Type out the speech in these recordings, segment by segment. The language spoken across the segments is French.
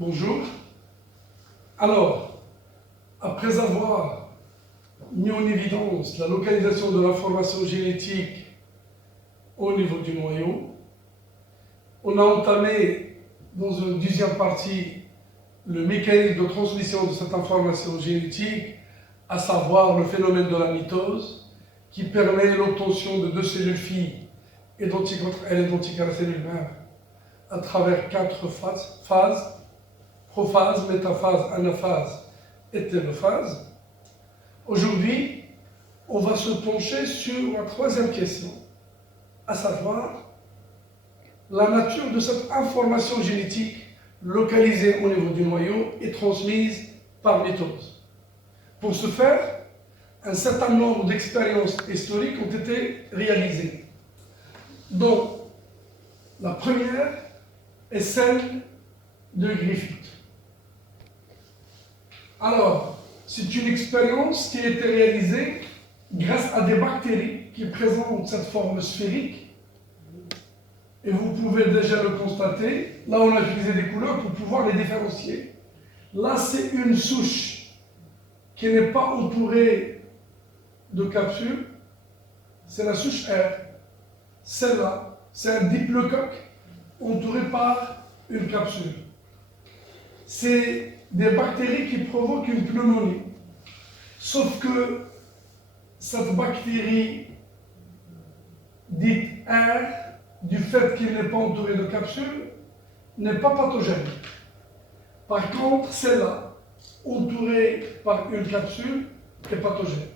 Bonjour. Alors, après avoir mis en évidence la localisation de l'information génétique au niveau du noyau, on a entamé dans une deuxième partie le mécanisme de transmission de cette information génétique, à savoir le phénomène de la mitose, qui permet l'obtention de deux cellules filles identiques entre elles, identiques à la cellule mère, à travers 4 phases, prophase, métaphase, anaphase et télophase. Aujourd'hui, on va se pencher sur la troisième question, à savoir la nature de cette information génétique localisée au niveau du noyau et transmise par mitose. Pour ce faire, un certain nombre d'expériences historiques ont été réalisées, dont la première est celle de Griffith. Alors, c'est une expérience qui a été réalisée grâce à des bactéries qui présentent cette forme sphérique. Et vous pouvez déjà le constater. Là, on a utilisé des couleurs pour pouvoir les différencier. Là, c'est une souche qui n'est pas entourée de capsules. C'est la souche R. Celle-là, c'est un diplocoque entouré par une capsule. C'est des bactéries qui provoquent une pneumonie. Sauf que cette bactérie dite R, du fait qu'il n'est pas entouré de capsules, n'est pas pathogène. Par contre, celle-là, entourée par une capsule, est pathogène.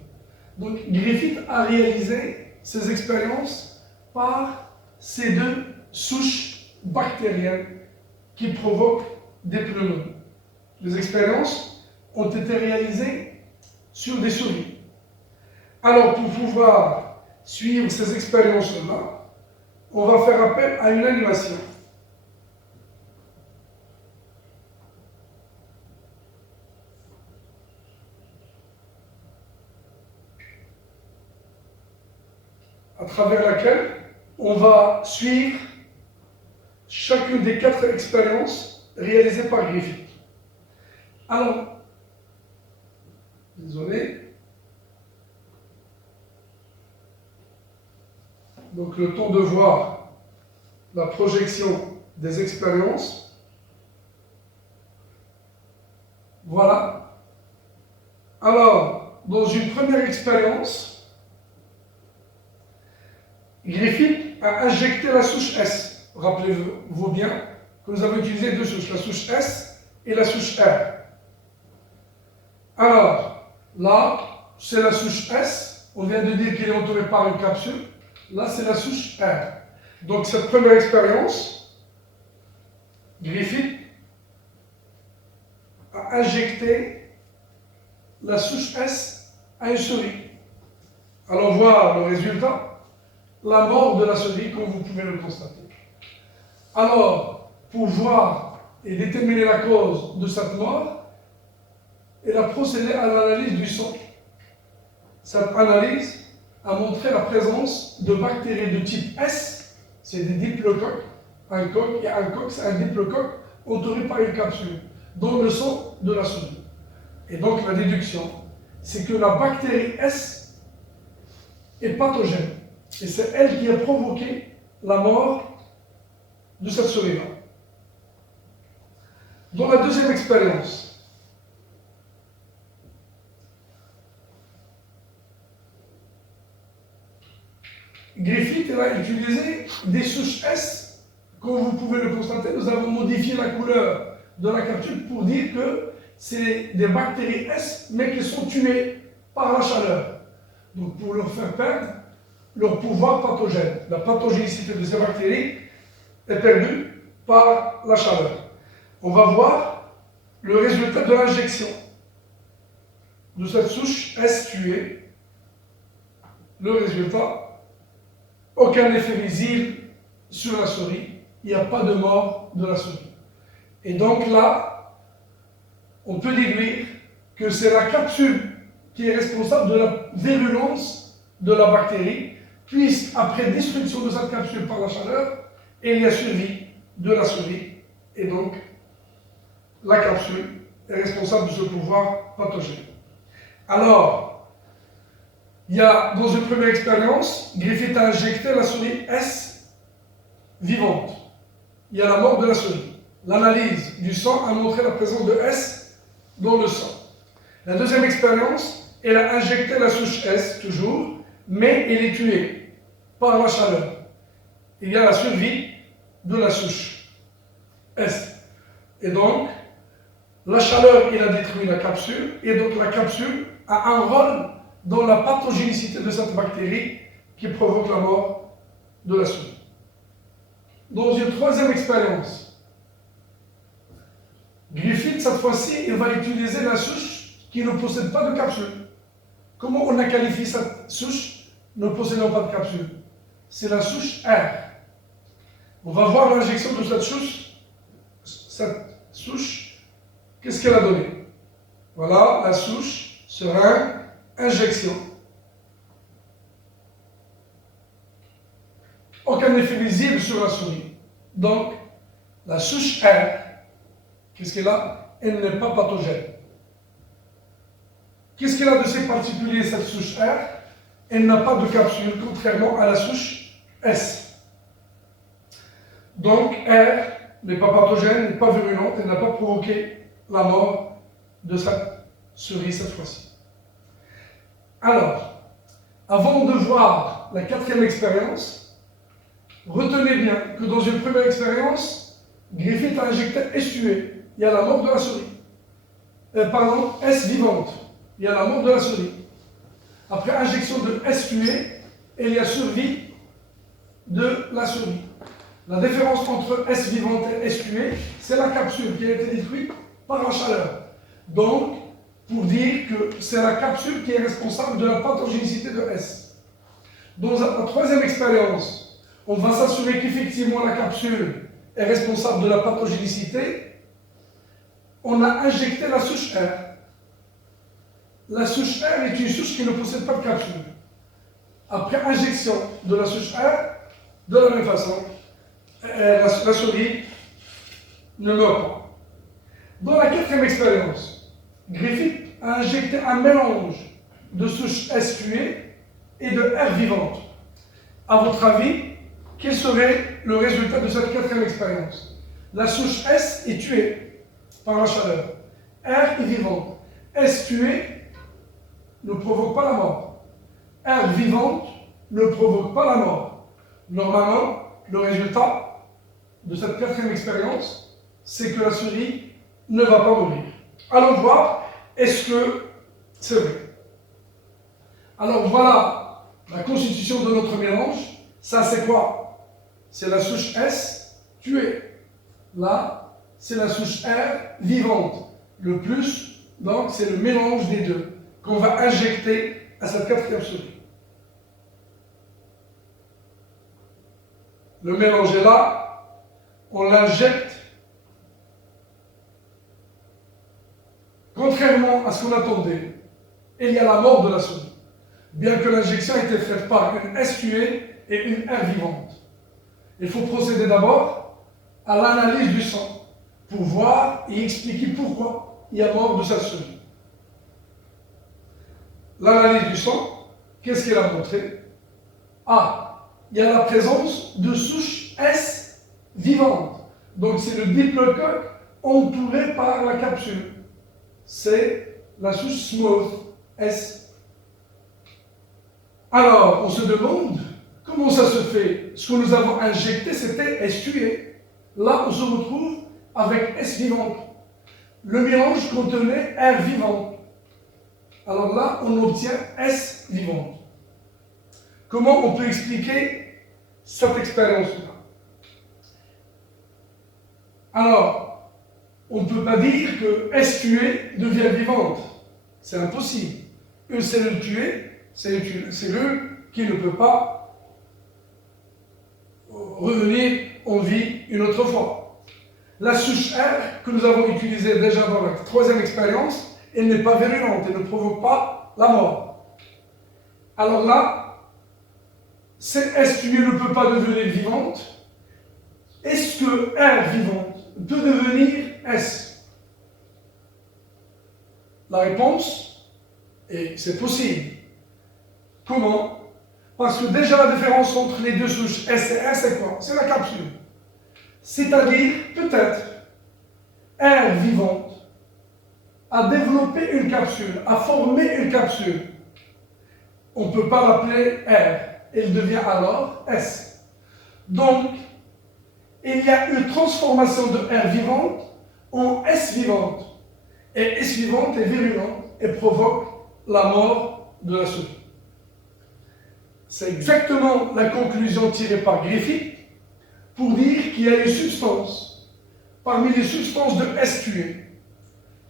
Donc Griffith a réalisé ces expériences par ces deux souches bactériennes qui provoquent des pneumonies. Les expériences ont été réalisées sur des souris. Alors, pour pouvoir suivre ces expériences-là, on va faire appel à une animation. À travers laquelle on va suivre chacune des 4 expériences réalisées par Griffith. Alors, désolé. Donc le temps de voir la projection des expériences. Voilà. Alors, dans une première expérience, Griffith a injecté la souche S. Rappelez-vous bien que nous avons utilisé 2 souches, la souche S et la souche R. Alors, là, c'est la souche S. On vient de dire qu'il est entouré par une capsule. Là, c'est la souche R. Donc, cette première expérience, Griffith a injecté la souche S à une souris. Allons voir le résultat. La mort de la souris, comme vous pouvez le constater. Alors, pour voir et déterminer la cause de cette mort, il a procédé à l'analyse du sang. Cette analyse a montré la présence de bactéries de type S, c'est des diplocoques. Un coque et un coque, c'est un diplocoque entouré par une capsule, dans le sang de la souris. Et donc la déduction, c'est que la bactérie S est pathogène. Et c'est elle qui a provoqué la mort de cette souris-là. Dans la deuxième expérience, Griffith a utilisé des souches S. Comme vous pouvez le constater, nous avons modifié la couleur de la capsule pour dire que c'est des bactéries S, mais qui sont tuées par la chaleur. Donc pour leur faire perdre leur pouvoir pathogène. La pathogénicité de ces bactéries est perdue par la chaleur. On va voir le résultat de l'injection de cette souche S tuée. Le résultat, aucun effet visible sur la souris, il n'y a pas de mort de la souris. Et donc là, on peut déduire que c'est la capsule qui est responsable de la virulence de la bactérie, puisqu'après destruction de cette capsule par la chaleur, il y a survie de la souris, et donc la capsule est responsable de ce pouvoir pathogène. Alors, il y a, dans une première expérience, Griffith a injecté la souris S vivante. Il y a la mort de la souris. L'analyse du sang a montré la présence de S dans le sang. La deuxième expérience, elle a injecté la souche S, toujours, mais elle est tuée par la chaleur. Il y a la survie de la souche S. Et donc, la chaleur, elle a détruit la capsule, et donc la capsule a un rôle dans la pathogénicité de cette bactérie qui provoque la mort de la souris. Dans une troisième expérience, Griffith, cette fois-ci, il va utiliser la souche qui ne possède pas de capsule. Comment on a qualifié cette souche ne possédant pas de capsule? C'est la souche R. On va voir l'injection de cette souche, qu'est-ce qu'elle a donné? Voilà, la souche seringue, injection. Aucun effet visible sur la souris. Donc, la souche R, qu'est-ce qu'elle a? Elle n'est pas pathogène. Qu'est-ce qu'elle a de si particulier, cette souche R? Elle n'a pas de capsule, contrairement à la souche S. Donc, R n'est pas pathogène, n'est pas virulente, elle n'a pas provoqué la mort de cette souris cette fois-ci. Alors, avant de voir la quatrième expérience, retenez bien que dans une première expérience, Griffith a injecté S tué. Il y a la mort de la souris. S vivante. Il y a la mort de la souris. Après injection de S tué, il y a survie de la souris. La différence entre S vivante et S tué, c'est la capsule qui a été détruite par la chaleur. Donc, pour dire que c'est la capsule qui est responsable de la pathogénicité de S. Dans la troisième expérience, on va s'assurer qu'effectivement la capsule est responsable de la pathogénicité. On a injecté la souche R. La souche R est une souche qui ne possède pas de capsule. Après injection de la souche R, de la même façon, la souris ne meurt pas. Dans la quatrième expérience, Griffith a injecté un mélange de souche S tuée et de R vivante. À votre avis, quel serait le résultat de cette quatrième expérience? La souche S est tuée par la chaleur. R est vivante. S tuée ne provoque pas la mort. R vivante ne provoque pas la mort. Normalement, le résultat de cette quatrième expérience, c'est que la souris ne va pas mourir. Allons voir, est-ce que c'est vrai? Alors voilà la constitution de notre mélange. Ça, c'est quoi? C'est la souche S tuée. Là, c'est la souche R vivante. Le plus, donc, c'est le mélange des deux qu'on va injecter à cette quatrième souris. Le mélange est là, on l'injecte. Contrairement à ce qu'on attendait, il y a la mort de la souris, bien que l'injection ait été faite par une S tuée et une R vivante. Il faut procéder d'abord à l'analyse du sang pour voir et expliquer pourquoi il y a mort de cette souris. L'analyse du sang, qu'est-ce qu'elle a montré? Il y a la présence de souches S vivantes. Donc c'est le diplocoque entouré par la capsule. C'est la souche smooth S. Alors, on se demande comment ça se fait. Ce que nous avons injecté, c'était S tué. Là, on se retrouve avec S vivante. Le mélange contenait R vivante. Alors là, on obtient S vivante. Comment on peut expliquer cette expérience-là? Alors, on ne peut pas dire que S tuée devient vivante. C'est impossible. Une cellule tuée, c'est une cellule qui ne peut pas revenir en vie une autre fois. La souche R que nous avons utilisée déjà dans la troisième expérience, elle n'est pas virulente, elle ne provoque pas la mort. Alors là, cette S tuée ne peut pas devenir vivante. Est-ce que R vivante peut devenir S? La réponse est c'est possible. Comment? Parce que déjà la différence entre les deux souches S et R, c'est quoi? C'est la capsule. C'est-à-dire, peut-être, R vivante a développé une capsule, a formé une capsule. On ne peut pas l'appeler R. Elle devient alors S. Donc, il y a une transformation de R vivante en S vivante. Et S vivante est virulente et provoque la mort de la souris. C'est exactement la conclusion tirée par Griffith pour dire qu'il y a une substance, parmi les substances de S tuées,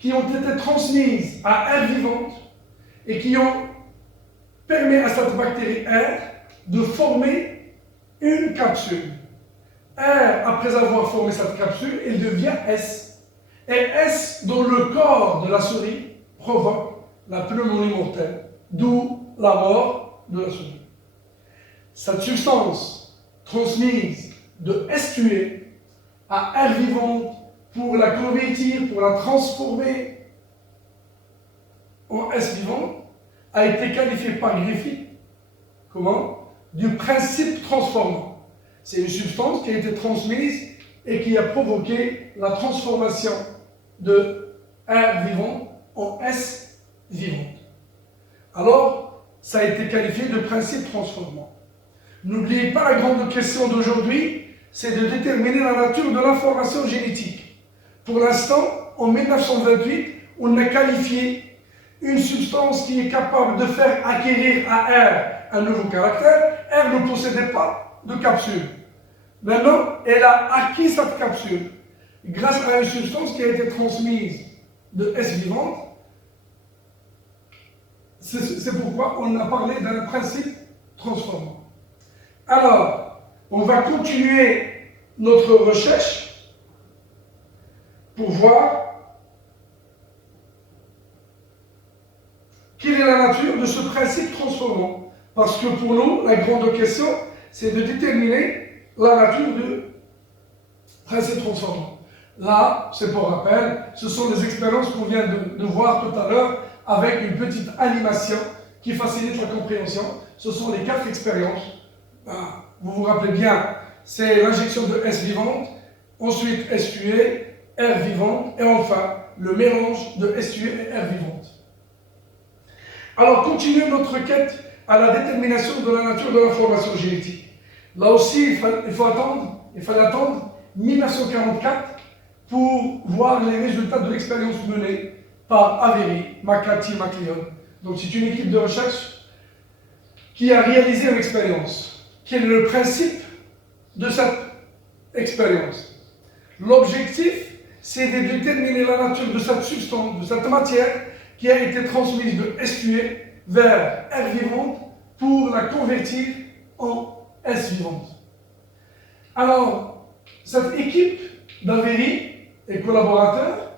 qui ont été transmises à R vivante et qui ont permis à cette bactérie R de former une capsule. R, après avoir formé cette capsule, elle devient S. Et S, dans le corps de la souris, provoque la pneumonie mortelle, d'où la mort de la souris. Cette substance transmise de S tué à R vivante pour la convertir, pour la transformer en S vivante, a été qualifiée par Griffith, comment? Du principe transformant. C'est une substance qui a été transmise et qui a provoqué la transformation de R vivant en S vivante. Alors, ça a été qualifié de principe transformant. N'oubliez pas la grande question d'aujourd'hui, c'est de déterminer la nature de l'information génétique. Pour l'instant, en 1928, on a qualifié une substance qui est capable de faire acquérir à R un nouveau caractère. R ne possédait pas de capsule. Maintenant, elle a acquis cette capsule grâce à une substance qui a été transmise de S vivante. C'est pourquoi on a parlé d'un principe transformant. Alors, on va continuer notre recherche pour voir quelle est la nature de ce principe transformant. Parce que pour nous, la grande question, c'est de déterminer la nature du principe transformant. Là, c'est pour rappel, ce sont les expériences qu'on vient de voir tout à l'heure avec une petite animation qui facilite la compréhension. Ce sont les 4 expériences. Vous vous rappelez bien, c'est l'injection de S vivante, ensuite S tué, R vivante, et enfin le mélange de S tué et R vivante. Alors, continuons notre quête à la détermination de la nature de l'information génétique. Là aussi, il fallait attendre 1944 pour voir les résultats de l'expérience menée par Avery, McCarthy, MacLeod. Donc, c'est une équipe de recherche qui a réalisé une expérience. Quel est le principe de cette expérience? L'objectif, c'est de déterminer la nature de cette substance, de cette matière qui a été transmise de S tué vers R vivante pour la convertir en S vivante. Alors, cette équipe d'Avery et collaborateurs,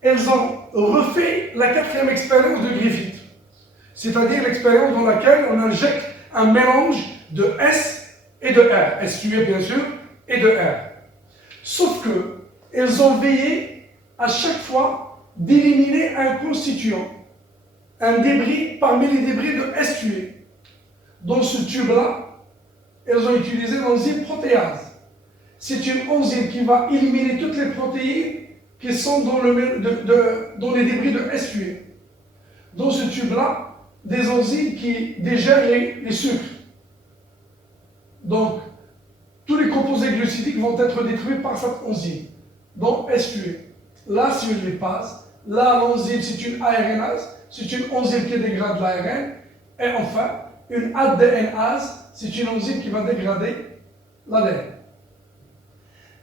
elles ont refait la 4e expérience de Griffith, c'est-à-dire l'expérience dans laquelle on injecte un mélange de S et de R, S tué bien sûr, et de R. Sauf que, elles ont veillé à chaque fois d'éliminer un constituant, un débris parmi les débris de S tué. Dans ce tube-là, elles ont utilisé l'enzyme protéase. C'est une enzyme qui va éliminer toutes les protéines qui sont dans les débris de S tué. Dans ce tube-là, des enzymes qui digèrent les sucres. Donc, tous les composés glucidiques vont être détruits par cette enzyme, donc S tué. Là, c'est une lipase. Là, l'enzyme, c'est une ARNase. C'est une enzyme qui dégrade l'ARN. Et enfin, une ADNase, c'est une enzyme qui va dégrader l'ADN.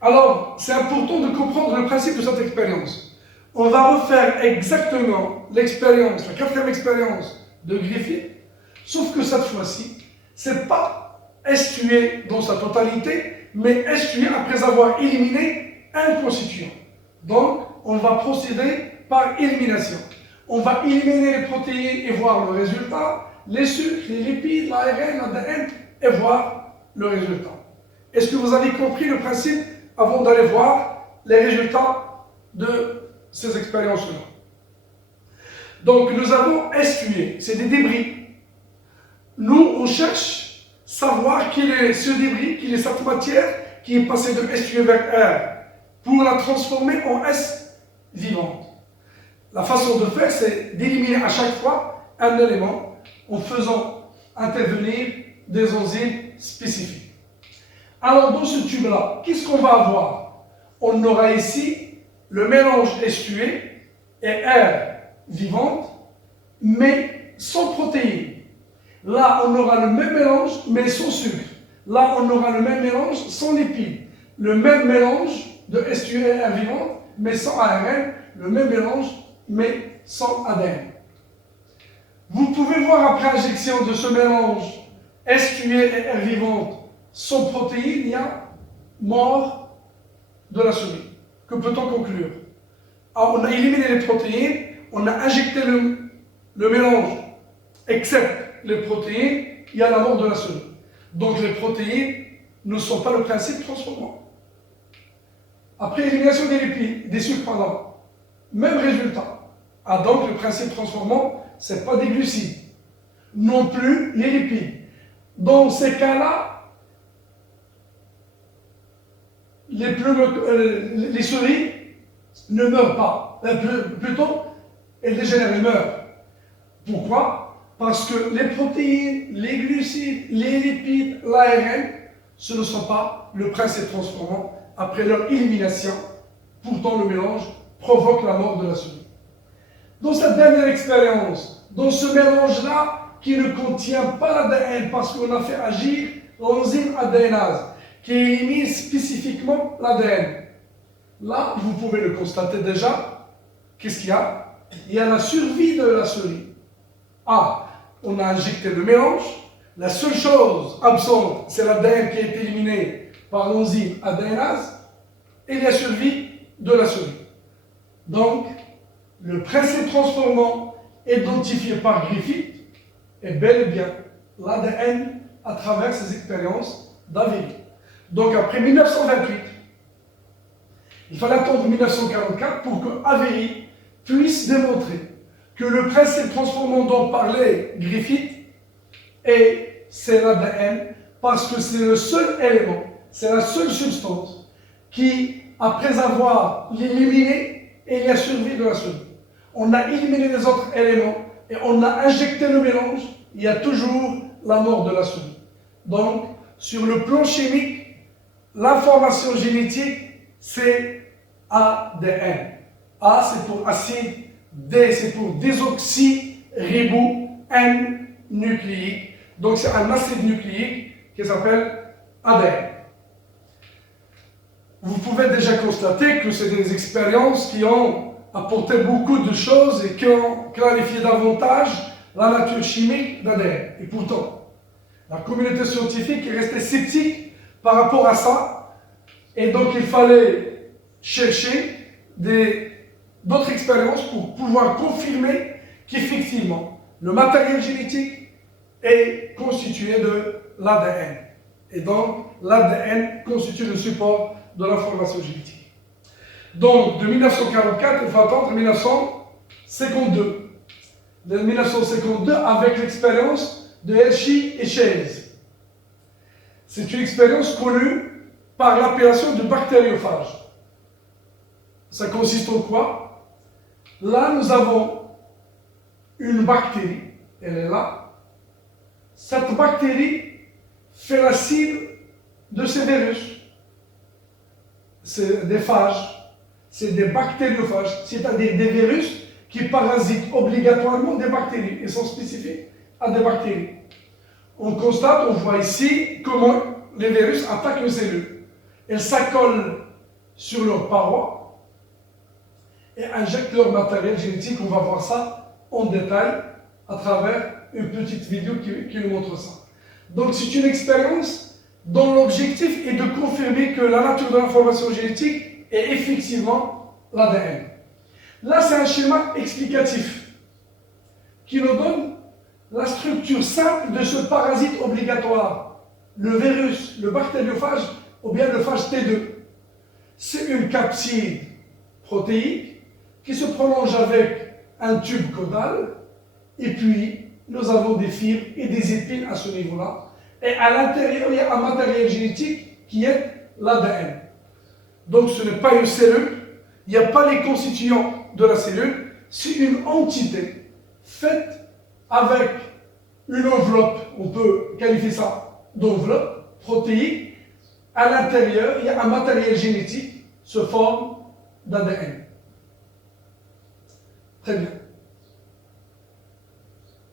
Alors, c'est important de comprendre le principe de cette expérience. On va refaire exactement l'expérience, la 4e expérience de Griffith, sauf que cette fois-ci, c'est pas S tué dans sa totalité, mais S tué après avoir éliminé un constituant. Donc, on va procéder par élimination. On va éliminer les protéines et voir le résultat, les sucres, les lipides, l'ARN, l'ADN, et voir le résultat. Est-ce que vous avez compris le principe avant d'aller voir les résultats de ces expériences-là? Donc nous avons estué, c'est des débris. Nous, on cherche à savoir quel est ce débris, quelle est cette matière qui est passée de estué vers R pour la transformer en S vivante. La façon de faire, c'est d'éliminer à chaque fois un élément en faisant intervenir des enzymes spécifiques. Alors dans ce tube-là, qu'est-ce qu'on va avoir? On aura ici le mélange estué et R vivante, mais sans protéines. Là, on aura le même mélange, mais sans sucre. Là, on aura le même mélange sans lipides. Le même mélange de estué et R vivante, mais sans ARN. Le même mélange, mais sans ADN. Vous pouvez voir après injection de ce mélange estué et R vivante sans protéines, il y a mort de la souris. Que peut-on conclure? Alors, on a éliminé les protéines, on a injecté le mélange, excepté les protéines, il y a la mort de la souris. Donc les protéines ne sont pas le principe transformant. Après élimination des lipides, des sucres, pardon, même résultat. Ah, donc le principe transformant, ce n'est pas des glucides, non plus les lipides. Dans ces cas-là, les souris ne meurent pas. Plutôt, elles dégénèrent, elles meurent. Pourquoi? Parce que les protéines, les glucides, les lipides, l'ARN, ce ne sont pas le principe transformant. Après leur élimination, pourtant le mélange provoque la mort de la souris. Dans cette dernière expérience, dans ce mélange-là, qui ne contient pas l'ADN parce qu'on a fait agir l'enzyme adénase, qui élimine spécifiquement l'ADN. Là, vous pouvez le constater déjà. Qu'est-ce qu'il y a? Il y a la survie de la souris. Ah, on a injecté le mélange. La seule chose absente, c'est l'ADN qui a été éliminé par l'enzyme adénase et la survie de la souris. Donc, le principe transformant identifié par Griffith est bel et bien l'ADN à travers ses expériences d'Avery. Donc, après 1928, il fallait attendre 1944 pour que Avery puisse démontrer que le principe transformant dont parlait Griffith, c'est l'ADN, parce que c'est le seul élément, c'est la seule substance qui, après avoir éliminé, il y a survie de la souris. On a éliminé les autres éléments et on a injecté le mélange, il y a toujours la mort de la souris. Donc, sur le plan chimique, l'information génétique, c'est ADN. A, c'est pour acide, D, c'est pour désoxyribou, N, nucléique. Donc, c'est un acide nucléique qui s'appelle ADN. Vous pouvez déjà constater que c'est des expériences qui ont apporté beaucoup de choses et qui ont clarifié davantage la nature chimique d'ADN. Et pourtant, la communauté scientifique est restée sceptique par rapport à ça. Et donc, il fallait chercher d'autres expériences pour pouvoir confirmer qu'effectivement, le matériel génétique est constitué de l'ADN. Et donc, l'ADN constitue le support de l'information génétique. Donc, de 1944, il faut attendre 1952. De 1952, avec l'expérience de Hershey et Chase. C'est une expérience connue par l'appellation de bactériophage. Ça consiste en quoi? Là, nous avons une bactérie, elle est là. Cette bactérie fait la cible de ces virus. C'est des phages, c'est des bactériophages, c'est-à-dire des virus qui parasitent obligatoirement des bactéries et sont spécifiques à des bactéries. On constate, on voit ici comment les virus attaquent les cellules. Elles s'accolent sur leurs parois et injectent leur matériel génétique. On va voir ça en détail à travers une petite vidéo qui nous montre ça. Donc c'est une expérience dont l'objectif est de confirmer que la nature de l'information génétique est effectivement l'ADN. Là, c'est un schéma explicatif qui nous donne la structure simple de ce parasite obligatoire, le virus, le bactériophage ou bien le phage T2. C'est une capside protéique qui se prolonge avec un tube caudal, et puis nous avons des fibres et des épines à ce niveau-là. Et à l'intérieur, il y a un matériel génétique qui est l'ADN. Donc ce n'est pas une cellule, il n'y a pas les constituants de la cellule, c'est une entité faite avec une enveloppe, on peut qualifier ça d'enveloppe protéique. À l'intérieur, il y a un matériel génétique sous forme d'ADN. Très bien.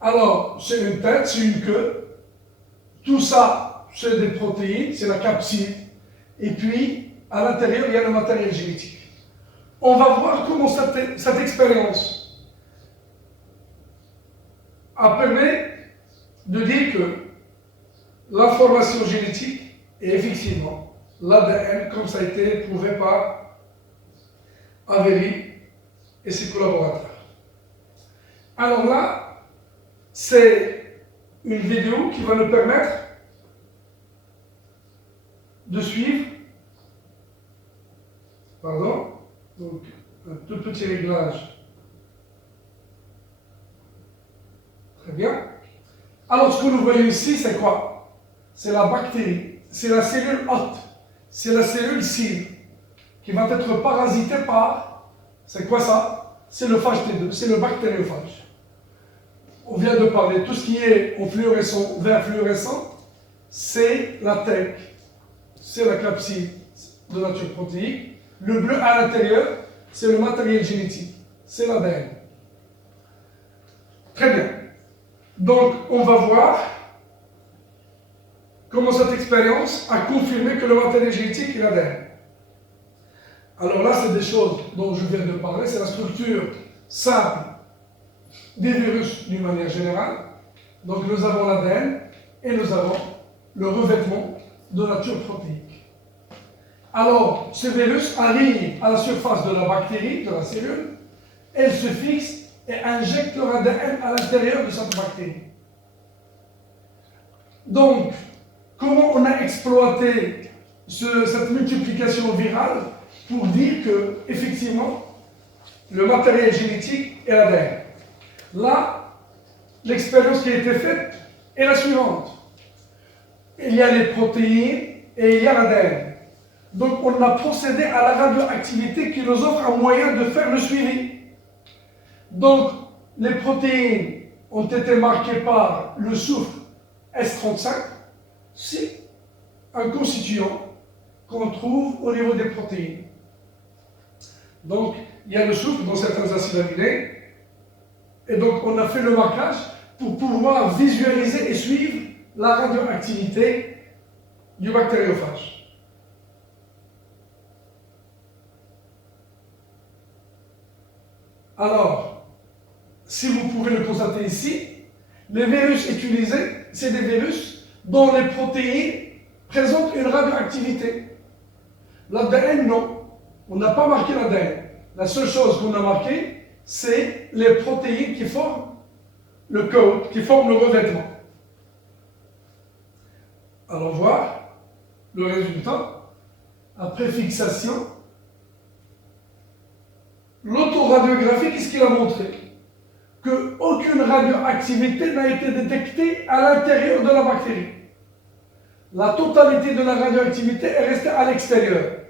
Alors, c'est une tête, c'est une queue. Tout ça, c'est des protéines, c'est la capside. Et puis, à l'intérieur, il y a le matériel génétique. On va voir comment cette expérience a permis de dire que l'information génétique est effectivement l'ADN, comme ça a été prouvé par Avery et ses collaborateurs. Alors là, c'est une vidéo qui va nous permettre de suivre, donc un tout petit réglage. Très bien. Alors ce que nous voyons ici, c'est quoi? C'est la bactérie, c'est la cellule hôte, c'est la cellule cible qui va être parasitée par, c'est quoi ça? C'est le phage T2, c'est le bactériophage. On vient de parler, tout ce qui est en fluorescent, vert fluorescent, c'est la tech, c'est la capside de nature protéique. Le bleu à l'intérieur, c'est le matériel génétique, c'est l'ADN. Très bien. Donc, on va voir comment cette expérience a confirmé que le matériel génétique est l'ADN. Alors là, c'est des choses dont je viens de parler, c'est la structure simple des virus d'une manière générale. Donc nous avons l'ADN et nous avons le revêtement de nature protéique. Alors, ce virus arrive à la surface de la bactérie, de la cellule, elle se fixe et injecte leur ADN à l'intérieur de cette bactérie. Donc, comment on a exploité cette multiplication virale pour dire que, effectivement, le matériel génétique est l'ADN. Là, l'expérience qui a été faite est la suivante. Il y a les protéines et il y a l'ADN. Donc, on a procédé à la radioactivité qui nous offre un moyen de faire le suivi. Donc, les protéines ont été marquées par le soufre S35. C'est un constituant qu'on trouve au niveau des protéines. Donc, il y a le soufre dans certains acides aminés. Et donc, on a fait le marquage pour pouvoir visualiser et suivre la radioactivité du bactériophage. Alors, si vous pouvez le constater ici, les virus utilisés, c'est des virus dont les protéines présentent une radioactivité. L'ADN, non. On n'a pas marqué l'ADN. La seule chose qu'on a marquée, c'est les protéines qui forment le code, qui forment le revêtement. Alors, voir le résultat. Après fixation, l'autoradiographie, qu'est-ce qu'il a montré? Qu'aucune radioactivité n'a été détectée à l'intérieur de la bactérie. La totalité de la radioactivité est restée à l'extérieur.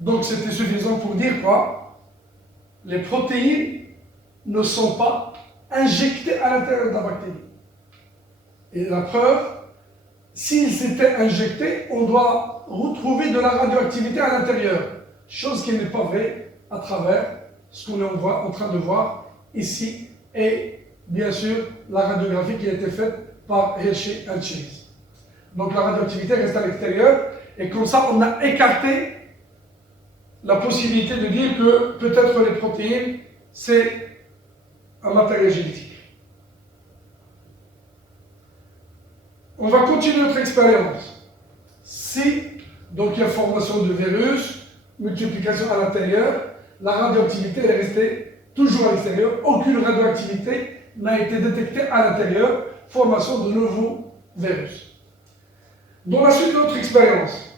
Donc c'était suffisant pour dire quoi? Les protéines ne sont pas injectées à l'intérieur de la bactérie. Et la preuve, s'ils s'étaient injectés, on doit retrouver de la radioactivité à l'intérieur. Chose qui n'est pas vraie à travers ce qu'on est en train de voir ici et bien sûr la radiographie qui a été faite par Hershey et Chase. Donc la radioactivité reste à l'extérieur et comme ça on a écarté la possibilité de dire que peut-être les protéines c'est un matériel génétique. On va continuer notre expérience. Si donc il y a formation de virus, multiplication à l'intérieur, la radioactivité est restée toujours à l'extérieur, aucune radioactivité n'a été détectée à l'intérieur, formation de nouveaux virus. Dans la suite de notre expérience,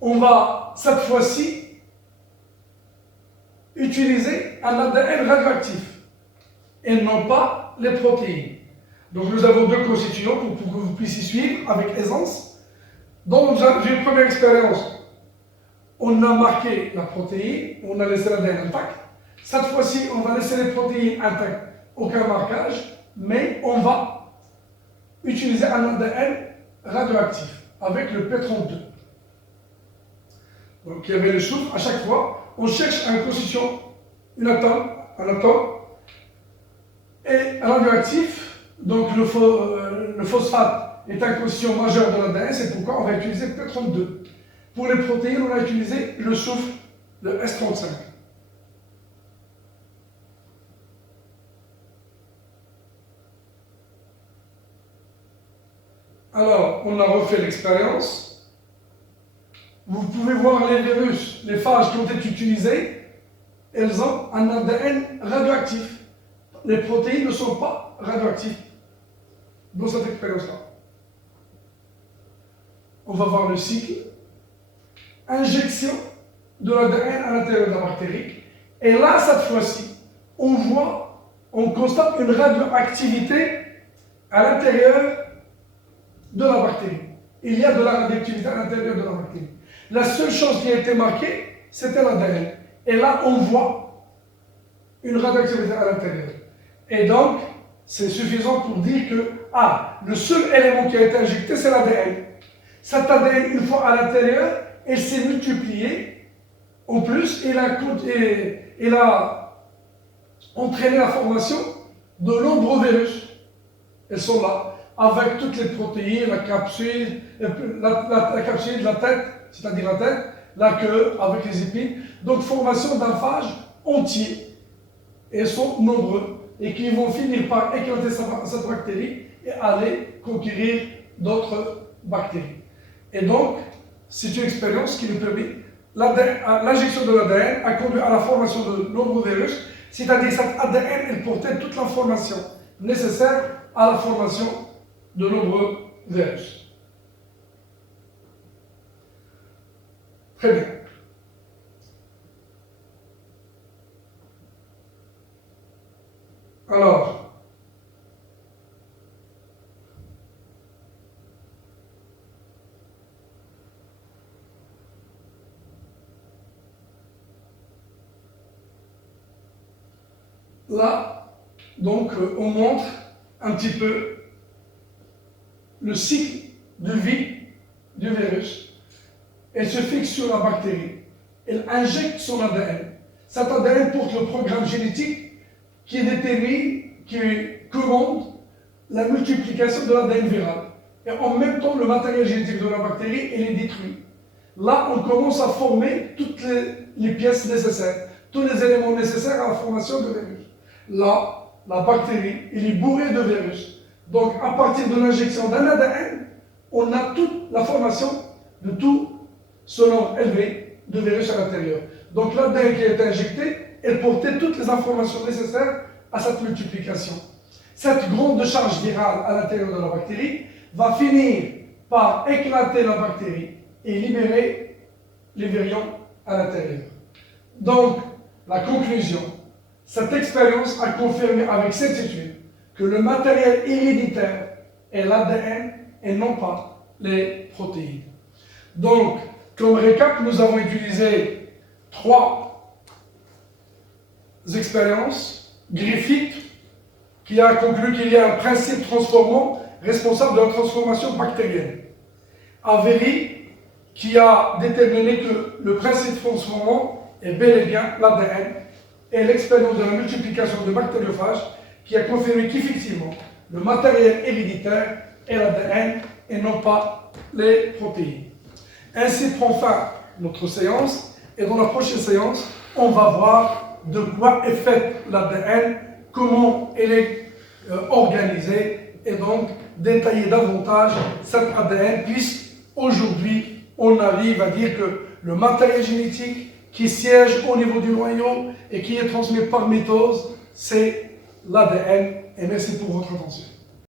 on va cette fois-ci utiliser un ADN radioactif et non pas les protéines. Donc nous avons deux constituants pour que vous puissiez suivre avec aisance. Donc j'ai une première expérience. On a marqué la protéine, on a laissé l'ADN intact. Cette fois-ci, on va laisser les protéines intactes, aucun marquage, mais on va utiliser un ADN radioactif avec le P32. Donc il y avait le soufre, à chaque fois, on cherche un constituant, un atome, et radioactif, donc le phosphate est un constituant majeur de l'ADN, c'est pourquoi on va utiliser le P32. Pour les protéines, on a utilisé le soufre, le S35. Alors, on a refait l'expérience. Vous pouvez voir les virus, les phages qui ont été utilisées, elles ont un ADN radioactif. Les protéines ne sont pas radioactives dans cette expérience-là. On va voir le cycle. Injection de l'ADN à l'intérieur de la bactérie. Et là, cette fois-ci, on constate une radioactivité à l'intérieur de la bactérie. Il y a de la radioactivité à l'intérieur de la bactérie. La seule chose qui a été marquée, c'était l'ADN. Et là, on voit une radioactivité à l'intérieur. Et donc, c'est suffisant pour dire que, le seul élément qui a été injecté, c'est l'ADN. Cet ADN, une fois à l'intérieur, il s'est multiplié. En plus, il a entraîné la formation de nombreux virus. Elles sont là, avec toutes les protéines, la capsule, la tête, c'est-à-dire la tête, la queue, avec les épines. Donc, formation d'un phage entier. Et ils sont nombreux. Et qui vont finir par éclater cette bactérie et aller conquérir d'autres bactéries. Et donc, c'est une expérience qui nous permet, l'injection de l'ADN a conduit à la formation de nombreux virus, c'est-à-dire que cet ADN, elle portait toute l'information nécessaire à la formation de nombreux virus. Très bien. Alors, là, donc, on montre un petit peu le cycle de vie du virus. Elle se fixe sur la bactérie. Elle injecte son ADN. Cet ADN porte le programme génétique qui détermine, qui commande la multiplication de l'ADN viral. Et en même temps, le matériel génétique de la bactérie, il est détruit. Là, on commence à former toutes les pièces nécessaires, tous les éléments nécessaires à la formation de virus. Là, la bactérie, elle est bourrée de virus. Donc, à partir de l'injection d'un ADN, on a toute la formation de tout ce nombre élevé de virus à l'intérieur. Donc, l'ADN qui est injecté, elle portait toutes les informations nécessaires à cette multiplication. Cette grande charge virale à l'intérieur de la bactérie va finir par éclater la bactérie et libérer les virions à l'intérieur. Donc, la conclusion, cette expérience a confirmé avec certitude que le matériel héréditaire est l'ADN et non pas les protéines. Donc, comme récap, nous avons utilisé 3 expériences. Griffith, qui a conclu qu'il y a un principe transformant responsable de la transformation bactérienne. Avery, qui a déterminé que le principe transformant est bel et bien l'ADN, et l'expérience de la multiplication de bactériophages, qui a confirmé qu'effectivement, le matériel héréditaire est l'ADN et non pas les protéines. Ainsi prend fin notre séance, et dans la prochaine séance, on va voir de quoi est fait l'ADN, comment elle est organisée, et donc détailler davantage cet ADN, puisqu'aujourd'hui, on arrive à dire que le matériel génétique qui siège au niveau du noyau et qui est transmis par mitose, c'est l'ADN. Et merci pour votre attention.